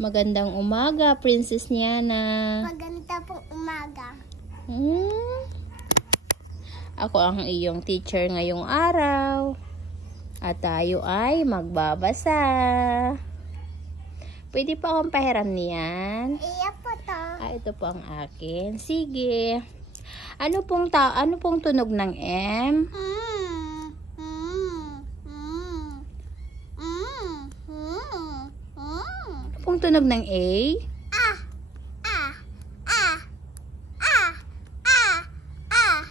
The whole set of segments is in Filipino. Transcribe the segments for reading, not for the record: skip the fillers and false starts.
Magandang umaga, Princess Niana. Maganda pong umaga. Ako ang iyong teacher ngayong araw. At tayo ay magbabasa. Pwede pa akong pahiram niyan? Iya po to. Ito po ang akin. Sige. Ano pong tunog ng M? Ano pong tunog ng A?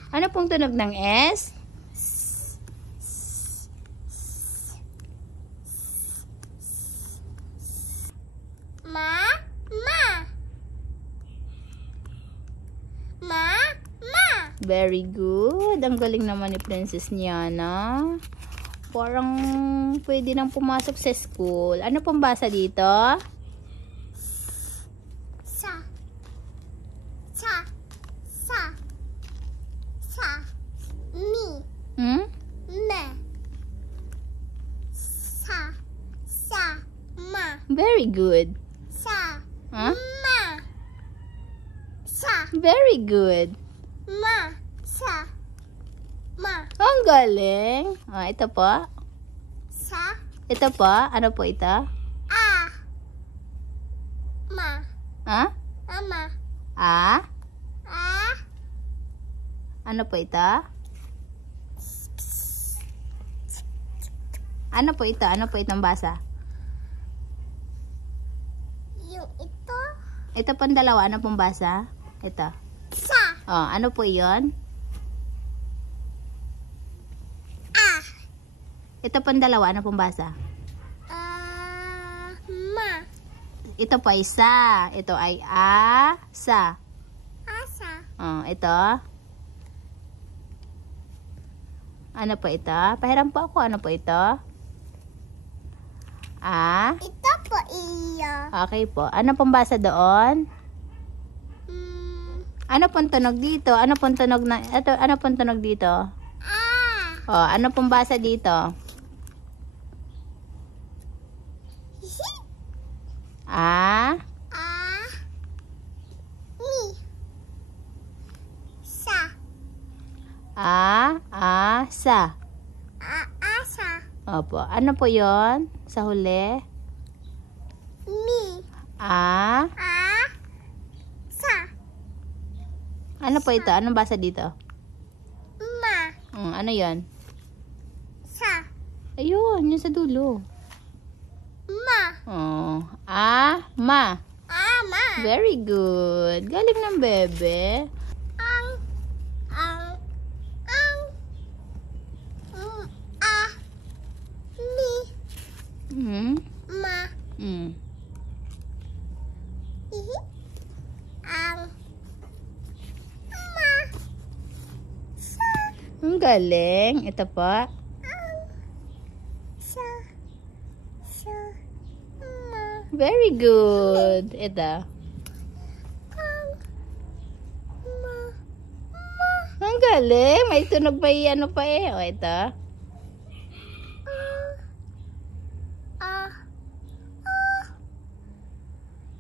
Ano pong tunog ng S? Ma. Very good. Ang galing naman ni Princess Niana. Parang pwede nang pumasok sa school. Ano pong basa dito? Sa. Mi. Me. Sa. Ma. Very good. Sa. Huh? Ma. Sa. Very good. Ma. Sa. Ma. Ang galing. Ito po. Sa. Ito po. Ano po ito? Ma. Ha? Ama. Ano po ito? Ano po ito? Ano po itong basa? Yung ito. Ito pong dalawa. Ano pong basa? Ito. Sa. Ano po iyon? Ito pong dalawa. Ano pong basa? Ma. Ito po ay sa. Ito ay sa. Asa. Ito. Ano po ito? Pahiram po ako. Ano po ito? Ito po iyo. Okay po. Ano pong basa doon? Ano pong tunog dito? Ano pong tunog na ito? Ano pong tunog dito? Ano pong basa dito? Mi. Sa. Sa. Asa. Opo. Ano po yon sa huli? Mi. Sa. Ano po ito? Anong basa dito? Ma. Ano yon? Sa. Ayun, yun sa dulo. Ma. Ma. Ma. Very good. Galing ng bebe. Mi. Ma. Ma. Sa. Ang galing. Ito po. Sa. Ma. Very good. Ito. Ma. Ang galing. May tunog pa ano pa eh. Ito.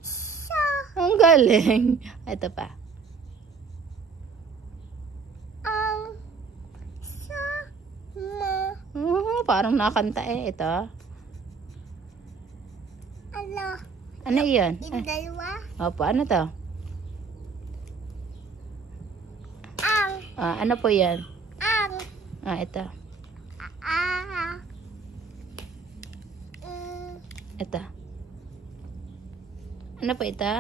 Sa. Ang galing. Ito pa. Sa. Ma. Parang nakanta eh. Ito. Ano iyon? Yung dalawa. Opo, ano to? Ano po yan? Ito. Ito. Ano po ito?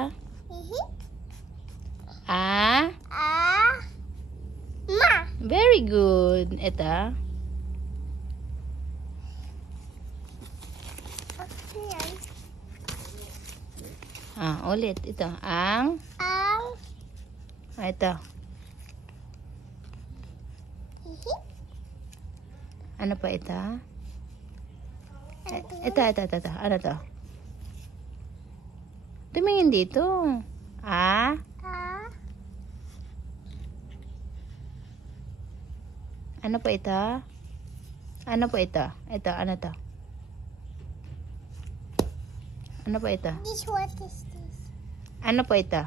Ma. Very good. Ito. Ulit. Ito. Ito. Ano pa ito? Ito. Ano to? Tumingin dito. Ano po ito? Ano po ito? Ito, ano to? Ano po ito? What is this? Ano po ito?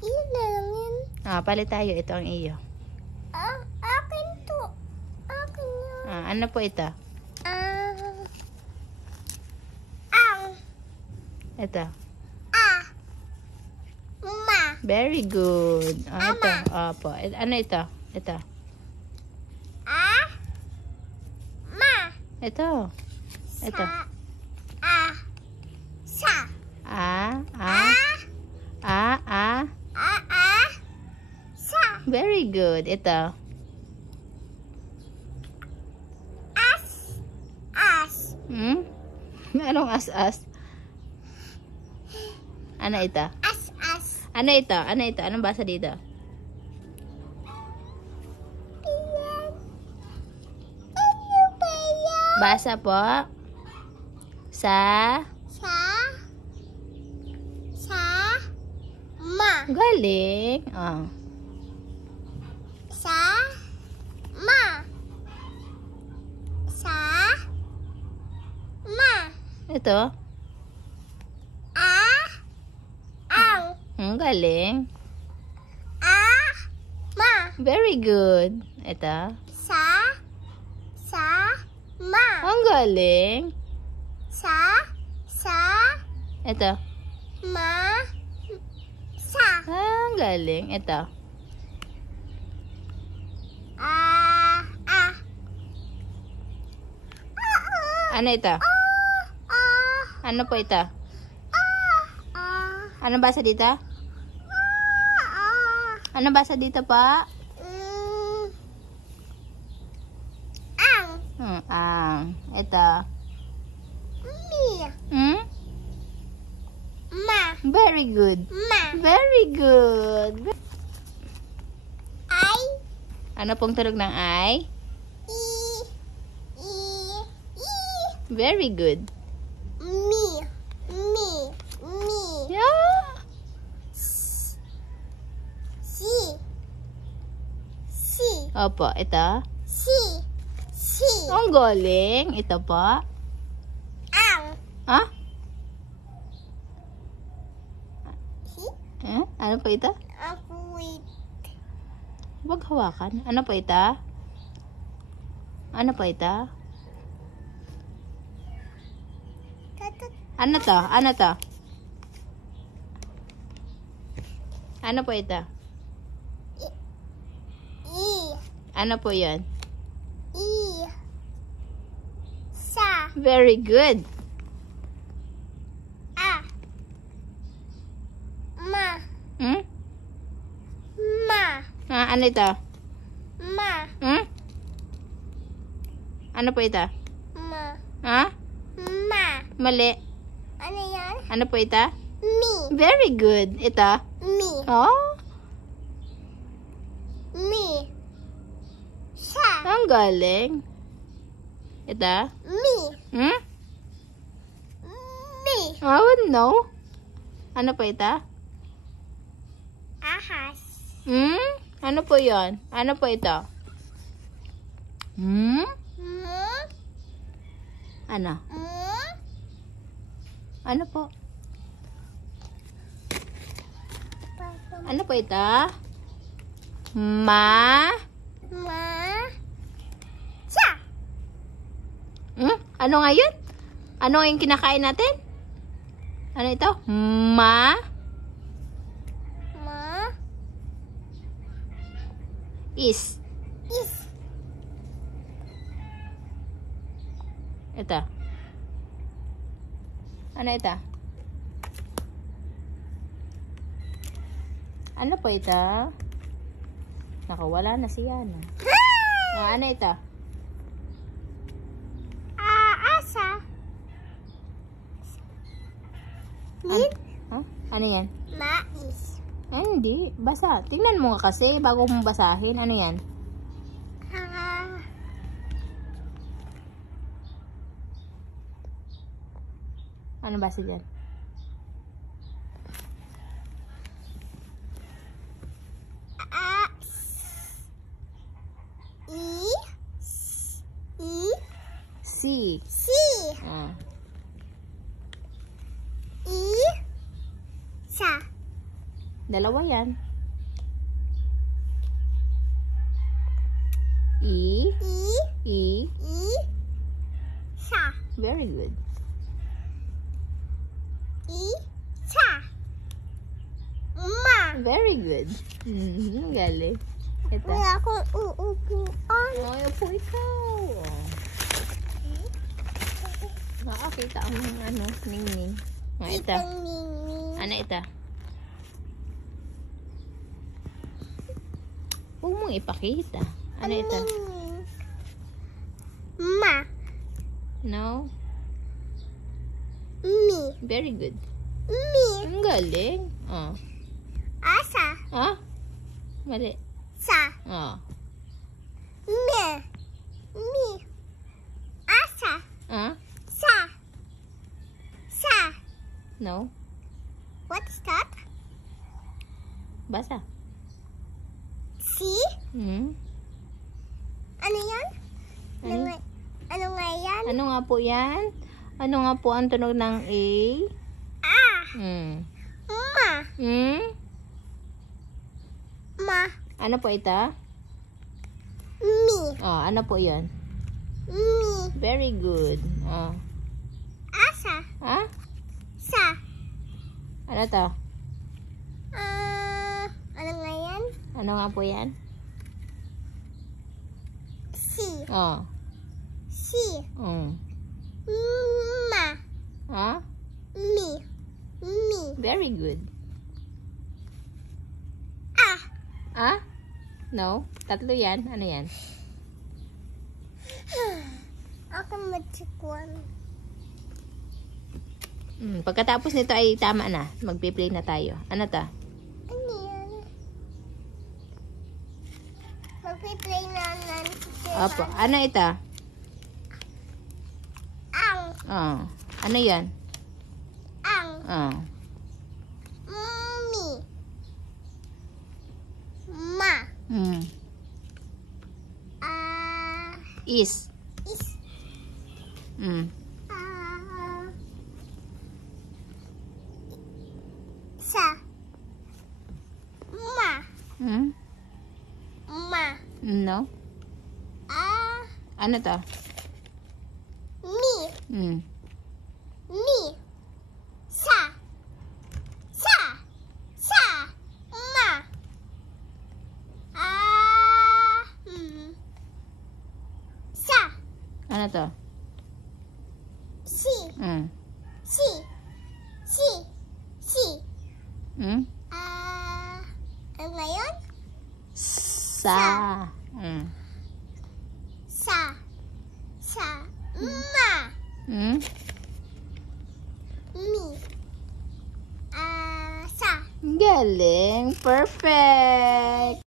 Yun na lang yun. Palit tayo. Ito ang iyo. Akin to. Akin yun. Ano po ito? Ito. Ma. Very good. Ito. Opo. Ano ito? Ito. Ma. Ito. Ito. Sa. Sa. Very good. Ito. As. Anong as-as? Ano ito? As. Ano ito? Ano ito? Anong basa dito? Ano ba yan? Basa po. Sa Ma. galing. Sa ma. Sa ma. Ito. Ang. Galing. Ma. Very good. Ito. Sa ma. Ang galing. Sa Ito. ma. Sa. Ang galing. Ito. Ano ito? Ano po ito? Ano basa dito? Ano basa dito pa? Ang. Ito. Mi. Ma. Very good. Ma. Very good. Ay. Ano pong tunog ng I? I. Very good. Mi. Yeah. Si. Opo, ito. Si. Ang galing. Ito po. Ang. Si. Ano po ito? Ako wait. Huwag hawakan. Ano po ito? Ano po ito? Ano to? Ano to? Ano po ito? I. Ano po yan? I. Sa. Very good. Ma. Ma. Ano ito? Ma. Ano po ito? Ma. Ma. Mali. Ano yan? Ano po ito? Mi. Very good. Ito? Mi. Oh, Mi. Sa. ang galing. Ito? Mi. Mi. Oh, no. Ano po ito? Ahas. Ano po yon? Ano po ito? Mu. Ano? Mu. Ano po? Ano po ito? Ma? Ma. Sa. Ano nga yun? Ano nga yung kinakain natin? Ano ito? Ma? Ma. Is. Is. Ito. Ano ito? Ano po ito? Nakawala na siya. No? Ano ito? Asa. Min. Ano yan? Mais. Hindi. Basa. Tingnan mo nga kasi bago mong basahin. Ano yan? Ano basa dyan? Si. Si. Si. Sa. Dalawa yan. E. I. E. I. Sa. Very good. I. Sa. Ma. Very good. Galing. Ito. Wala akong uupuan. Ay, upo ikaw. Nakakita ang ano, ningning. Ito. Itong ningning. Ano ito? Huwag mong ipakita. Ano ito? Ningning. Ma. No? Mi. Very good. Mi. Ang galing. Oh. Asa. Ah? Mali. Sa. Oh. Mi. Mi. Asa. Ah? Sa. Sa. No? What's that? Basa. Si? Hmm? Ano yan? Ano? Ano nga yan? Ano nga po yan? Ano nga po ang tunog ng A? Ah. Hmm. Ma. Hmm? Ma. Ano po ito? Mi. Oh, ano po yan? Mi. Very good. Oh. Asa. Ah? Sa. Ano to? Ano nga yan? Ano nga po yan? Si. Oh. Si. Mm. Ma. Ah? Mi. Mi. Very good. Ah. Ah? No? Tatlo yan. Ano yan? Ako matikuan. Pagkatapos nito ay tama na. Magpi-play na tayo. Ano to? Ano yan? Magpiplay na ng Opo. Ano ito? Ang. Oh. Ano yan? Ang. Oh. Mi. Ma. Mm. Is. Is. Mm. Sa. Ma. Mm? Ma. No? Ano to? Mi. Mm. Mi. Sa. Sa. Sa. Ma. Sa. Ano to? Si. Mm. Si. Si. Si. Mm? Ano ngayon? Sa. Mm. Sa. Sa. Ma. Mm? Mi. Sa. Galing. Perfect.